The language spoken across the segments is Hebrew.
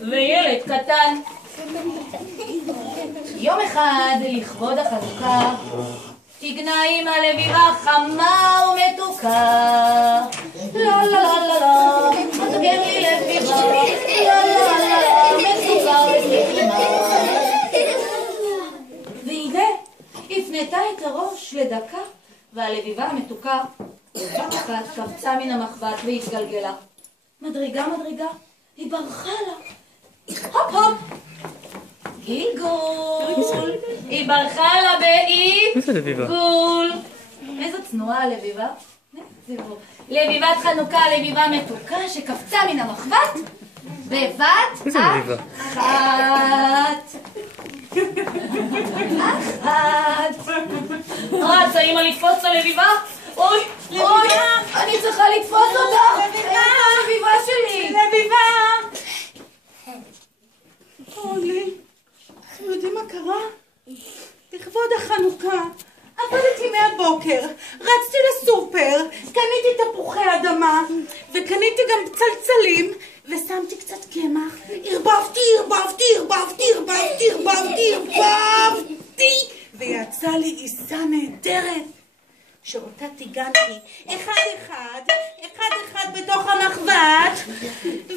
וילד קטן. יום אחד לכבוד החנוכה תגנה אמא לביבה חמה ומתוקה. לא לא לא לא לא, תגני לביבה, לא לא לא לא, מתוקה וסלימה. והנה הפנתה את הראש לדקה, והלביבה המתוקה אחת קפצה מן המחבת והתגלגלה. מדרגה מדרגה, היא ברחה לה. הופ הופ, גילגול, היא ברחה לה בעיגול. איזו צנועה הלביבה. לביבת חנוכה, לביבה מתוקה שקפצה מן המחבת בבת אחת. רצה אמא לתפוס ללביבה. אוי, אוי, אני צריכה לתפוס אותה. לביבה שלי. לביבה. אולי, אתם יודעים מה קרה? לכבוד החנוכה עבדתי מהבוקר, רצתי לסופר, קניתי תפוחי אדמה וקניתי גם צלצלים ושמתי קצת קמח, ערבבתי ויצא לי עיסה נהדרת שאותה טיגנתי אחד בתוך המחבת,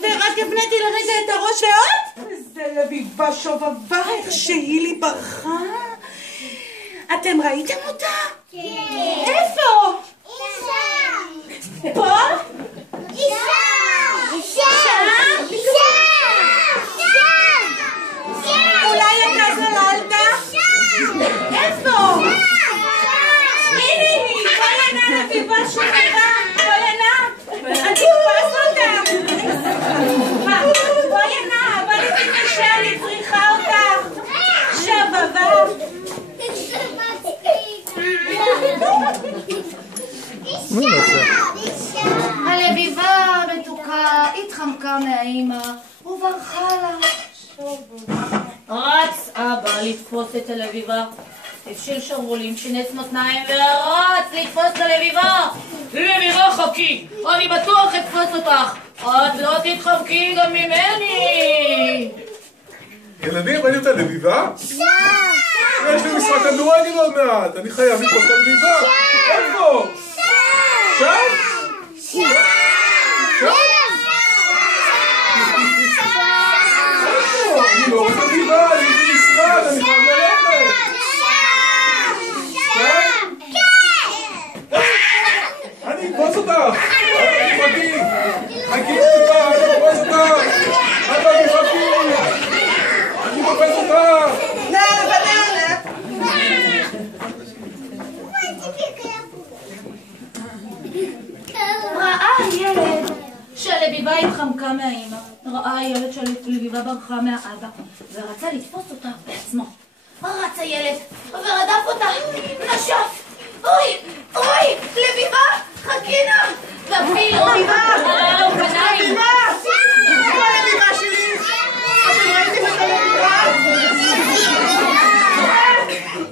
ורק הפניתי לרגע את הראש ועוד זה לביבה שובבה איך שהיא לי ברחה. אתם ראיתם אותה? כן. איפה? אישה. פה? אישה. אולי אתה זללת? איפה? הנה היא, בואי ענה לביבה שובבה, בואי ענה, אני תפס אותה. בואי ענה, אבל היא תתקשה, אני צריכה אותך. שובבה. הלביבה המתוקה התחמקה מהאימא וברחה לה. רץ אבא לתפוס את הלביבה, הפשיל שרוולים, שינץ מותניים ורץ לתפוס את הלביבה. לביבה חכי, אני בטוח אתפוס אותך, את לא תתחמקי גם ממני. ילדים, ראיתם את הלביבה? יש לי משחק כדורגל עוד מעט, אני חייב לתפוס את הלביבה. איפה? שם? אני לא רואה את הלביבה, אני יש לי משחק, אני חייב ללכת. אני אתפוס אותך. חכי, חכי סליחה, אני אתפוס אותך. אני חכי. אני תופס אותך. ראה הילד שהלביבה התחמקה מהאימא, ראה הילד שהלביבה ברחה מהאבא ורצה לתפוס אותה בעצמו. רץ הילד ורדף אותה, נשף. אוי, אוי, לביבה, חכינה. ואפילו עלה לו קניים. איפה הלביבה שלי? אתם ראיתם את הלביבה?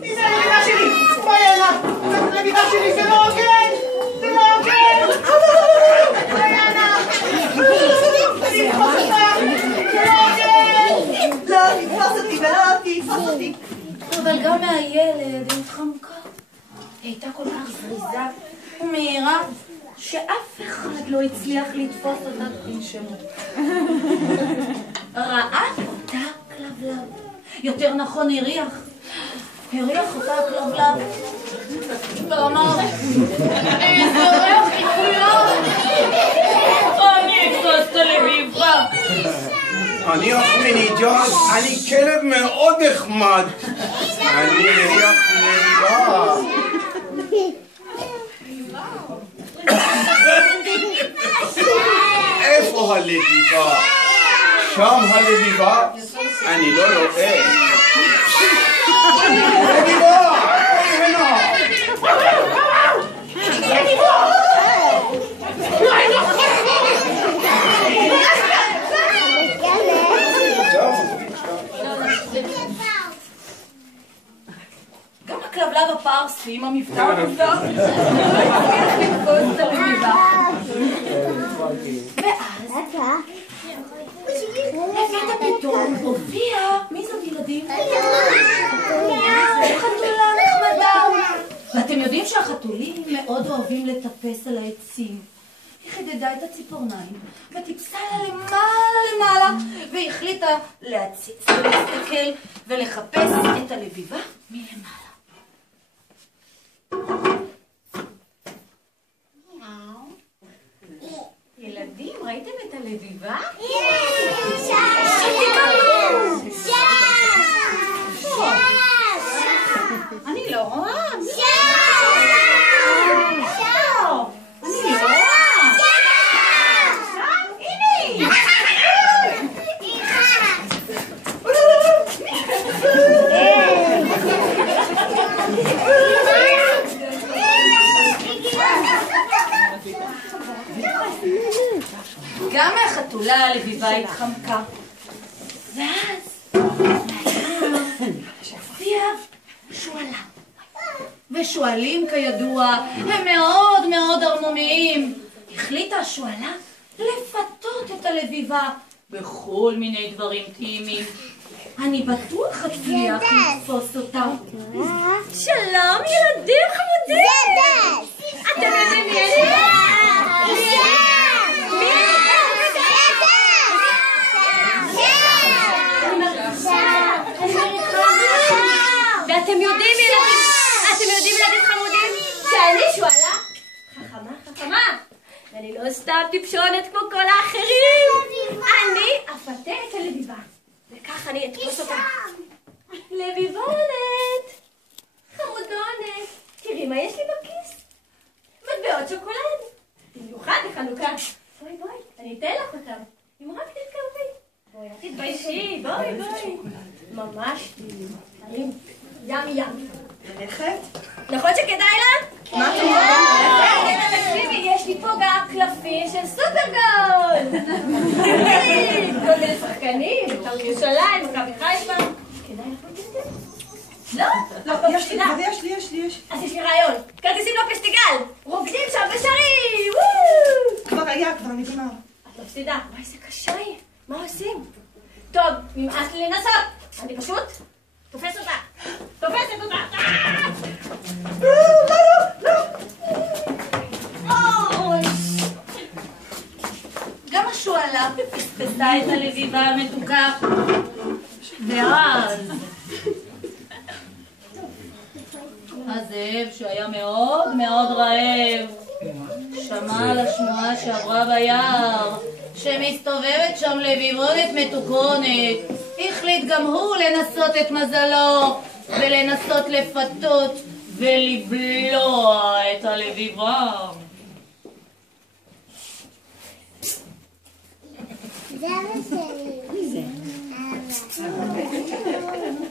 הנה הלביבה שלי, בואי הנה. הלביבה שלי זה לא הוגן, זה לא הוגן. בואי הנה. אני אתפוס אותך, זה לא הוגן. לא, תתפוס אותי ולא תתפוס אותי. אבל גם מהילד התחמקה. היא הייתה כל כך זריזה ומהירה שאף אחד לא הצליח לתפוס אותה בנשמו. ראה אותה כלבלב, יותר נכון הריח אותה כלבלב ואמר, איזה ריח כלבלב, אני אתפוס את הלביבה. אני אחמניג'אן, אני כלב מאוד נחמד. אני ריח לביבה. איפה הלביבה? שם הלביבה? אני לא רואה. לביבה! הנה! גם הכלבלב הפרסי עם המבטא המוזר לתפוס את הלביבה. ואז לפתע פתאום הופיע, מי זאת ילדים? חתולה נחמדה. ואתם יודעים שהחתולים מאוד אוהבים לטפס על העצים. היא חידדה את הציפורניים וטיפסה לה למעלה והחליטה להציץ ולהסתכל ולחפש את הלביבה מלמעלה. ילדים, ראיתם את הלביבה? אני לא רואה. אני לא רואה. גם מהחתולה הלביבה התחמקה. ואז הופיע שועלה. ושועלים כידוע הם מאוד מאוד ערמומיים. החליטה השועלה לפתות את הלביבה בכל מיני דברים טעימים. אני בטוח אצליח לתפוס אותה. שלום ילדים חמודים! אתם יודעים מי אני? ואתם יודעים ילדים חמודים שאני שועלה חכמה ואני לא סתם טיפשונת כמו כל האחרים. אני אפתה את הלביבה וכך אני אתפוס אותה. לביבונת חמודונת, תראי מה יש לי בכיס, מטבעות שוקולד במיוחד לחנוכה. בואי אני אתן לך אותם אם רק תתקרבי. בואי תתביישי, בואי ממש ים. ללכת? נכון שכדאי לה? מה אתם אומרים? תקשיבי, יש לי פה גם קלפים של סופרגול. כל מיני שחקנים, ירושלים, מכבי חיפה. כדאי לך לא? לא, יש לי. אז יש לי רעיון. כרטיסים לפסטיגל. רוקדים שם ושרים. כבר נגמר. את לא מפסידה. וואי, זה קשה. מה עושים? טוב, נמאס לי לנסות. אני פשוט תופסת אותה. גם השועלה פספסה את הלביבה המתוקה. ואז הזאב, שהיה מאוד מאוד רעב, שמע על השמועה שעברה ביער שמסתובבת שם לביבונת מתוקונת. החליט גם הוא לנסות את מזלו ולנסות לפתות ולבלוע את הלביבה. זה אבא שלי.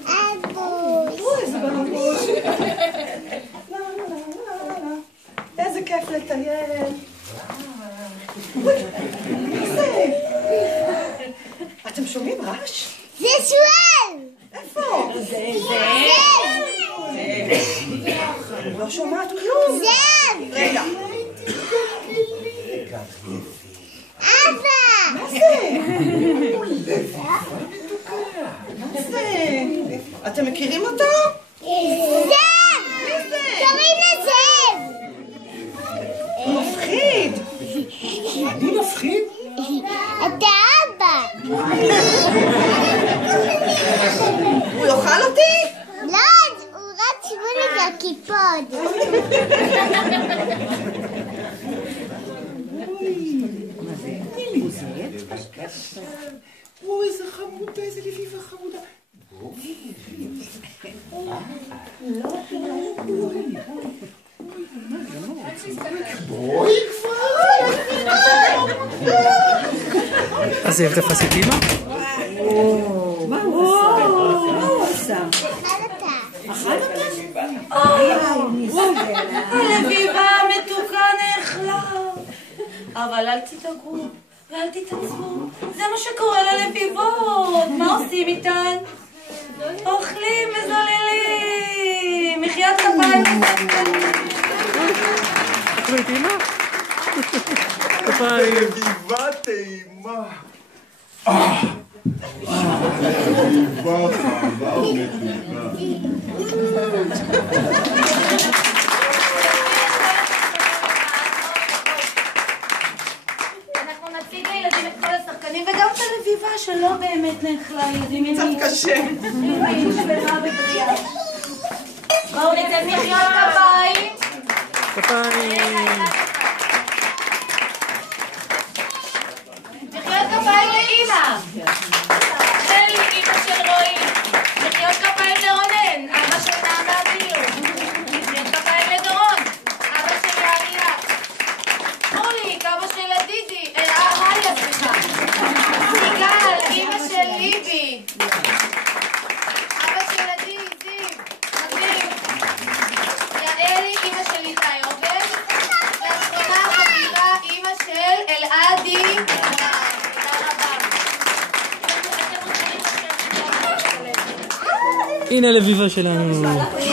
אבוש. איזה בלבוש. איזה כיף לטייל. אתם שומעים רעש? זה שועל! איפה? זה אני לא שומעת כלום. זאב! רגע. אבא! מה זה? מה זה? אתם מכירים אותו? זאב! קוראים לזאב! הוא מפחיד. אני מפחיד? אתה אבא! הוא יאכל אותי? לא, הוא רק שמור את הקיפוד. אוי, איזה חמודה, איזה לביבה חמודה. בואי כבר. אז איך תפס את אמא? מה הוא עשה? אכל אותה? הלביבה המתוקה נאכלה. אבל אל תדאגו ואל תתעצבו, זה מה שקורה ללביבות. מה עושים איתן? אוכלים מזוללים. מחיית כפיים. תקראו את אמא? לביבה טעימה. לביבה חמה ומתוקה. אנחנו נציג לילדים את כל השחקנים וגם את הלביבה שלא באמת נאכלה ילדים. קצת קשה. היא שלמה ובריאה. בואו ניתן מחיאות כפיים. מחיאות כפיים לאמא. שלי, אמא של רועי. מחיאות כפיים לרונן, אבא של נעמה אביו. מחיאות כפיים לדורון, אבא של יעליה. מוליק, אבא של עדידי, אריה, סליחה. סיגל, אמא של ליבי. אבא של עדי, זיו, מדהים. יעלי, אמא של איתי עובד. לאחרונה חביבה, אמא של אלעדי. תודה רבה. הנה לביבה שלנו.